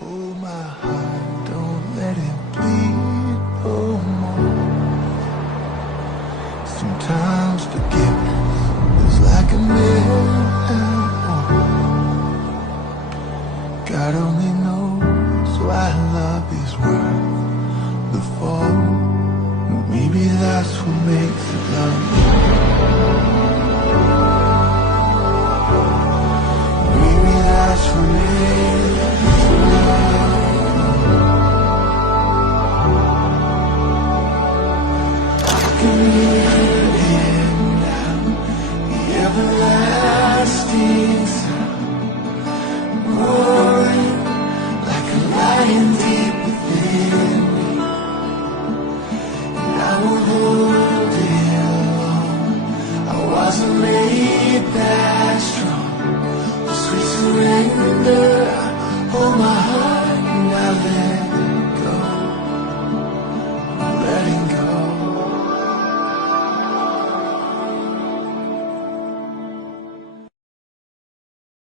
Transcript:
Oh, my heart, don't let it bleed no more. Sometimes forgiveness is like a miracle. God only knows why love is worth the fall. Maybe that's what makes it love. Maybe that's what makes